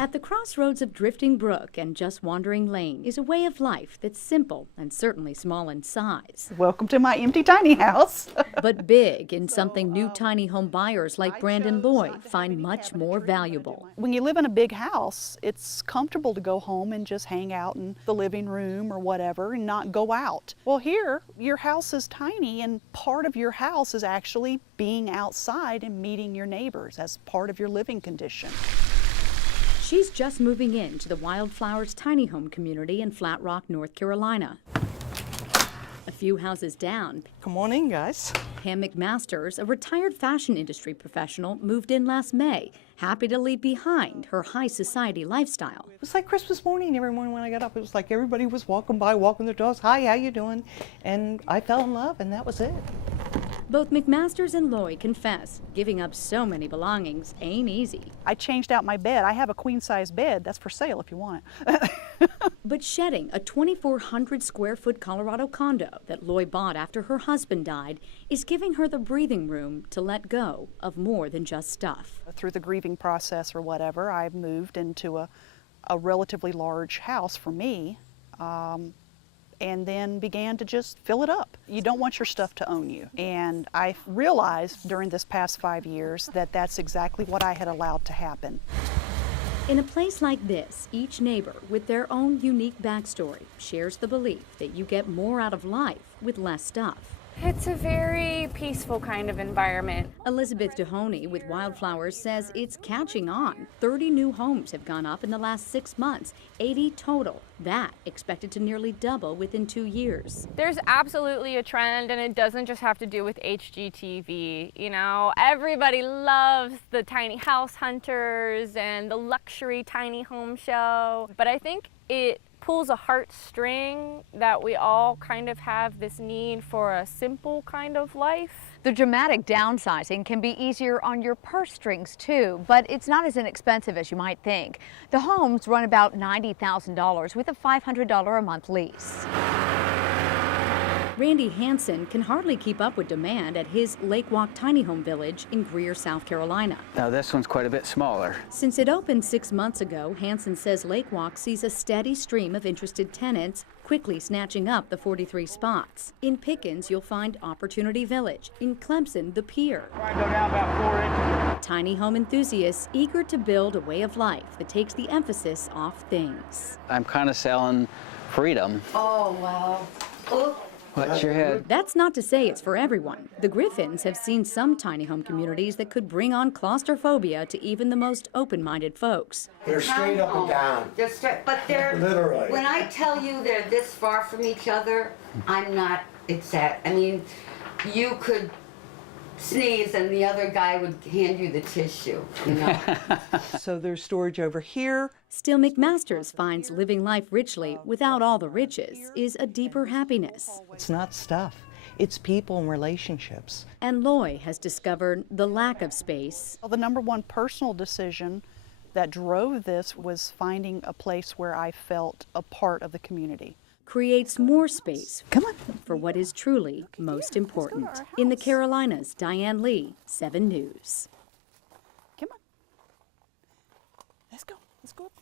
At the crossroads of Drifting Brook and Just Wandering Lane is a way of life that's simple and certainly small in size. Welcome to my empty tiny house. But big in something new tiny home buyers like Brandon Lloyd find much more valuable. When you live in a big house, it's comfortable to go home and just hang out in the living room or whatever and not go out. Well, here, your house is tiny, and part of your house is actually being outside and meeting your neighbors as part of your living condition. She's just moving into the Wildflowers tiny home community in Flat Rock, North Carolina. A few houses down, Come on in, guys. Pam McMasters, a retired fashion industry professional, moved in last May, happy to leave behind her high society lifestyle. It was like Christmas morning every morning when I got up. It was like everybody was walking by, walking their dogs. Hi, how you doing? And I fell in love, and that was it. Both McMasters and Lloyd confess giving up so many belongings ain't easy. I changed out my bed. I have a queen-size bed. That's for sale if you want it. But shedding a 2,400 square foot Colorado condo that Lloyd bought after her husband died is giving her the breathing room to let go of more than just stuff. Through the grieving process or whatever, I've moved into a relatively large house for me. And then began to just fill it up. You don't want your stuff to own you. And I realized during this past 5 years that that's exactly what I had allowed to happen. In a place like this, each neighbor with their own unique backstory shares the belief that you get more out of life with less stuff. It's a very peaceful kind of environment. Elizabeth Dehoney with Wildflowers says it's catching on. 30 new homes have gone up in the last 6 months, 80 total. That expected to nearly double within 2 years. There's absolutely a trend, and it doesn't just have to do with HGTV. You know, everybody loves the tiny house hunters and the luxury tiny home show. But I think it pulls a heartstring that we all kind of have this need for a simple kind of life. The dramatic downsizing can be easier on your purse strings too, but it's not as inexpensive as you might think. The homes run about $90,000 with a $500 a month lease. Randy Hansen can hardly keep up with demand at his Lake Walk tiny home village in Greer, South Carolina. Now this one's quite a bit smaller. Since it opened 6 months ago, Hansen says Lake Walk sees a steady stream of interested tenants, quickly snatching up the 43 spots. In Pickens, you'll find Opportunity Village. In Clemson, The Pier. Go down about 4 inches. Tiny home enthusiasts eager to build a way of life that takes the emphasis off things. I'm kind of selling freedom. Oh, wow. Oh. Watch your head. That's not to say it's for everyone. The Griffins have seen some tiny home communities that could bring on claustrophobia to even the most open-minded folks. They're straight up and down. They're straight, but they're literally. When I tell you they're this far from each other, I'm not exact. I mean, you could sneeze and the other guy would hand you the tissue, you know. So there's storage over here. Still, McMasters finds living life richly without all the riches is a deeper happiness. It's not stuff. It's people and relationships. And Loy has discovered the lack of space. Well, the number one personal decision that drove this was finding a place where I felt a part of the community. Creates more space Come on. for what is truly most important. In the Carolinas, Diane Lee, 7 News. Come on. Let's go. Let's go up there.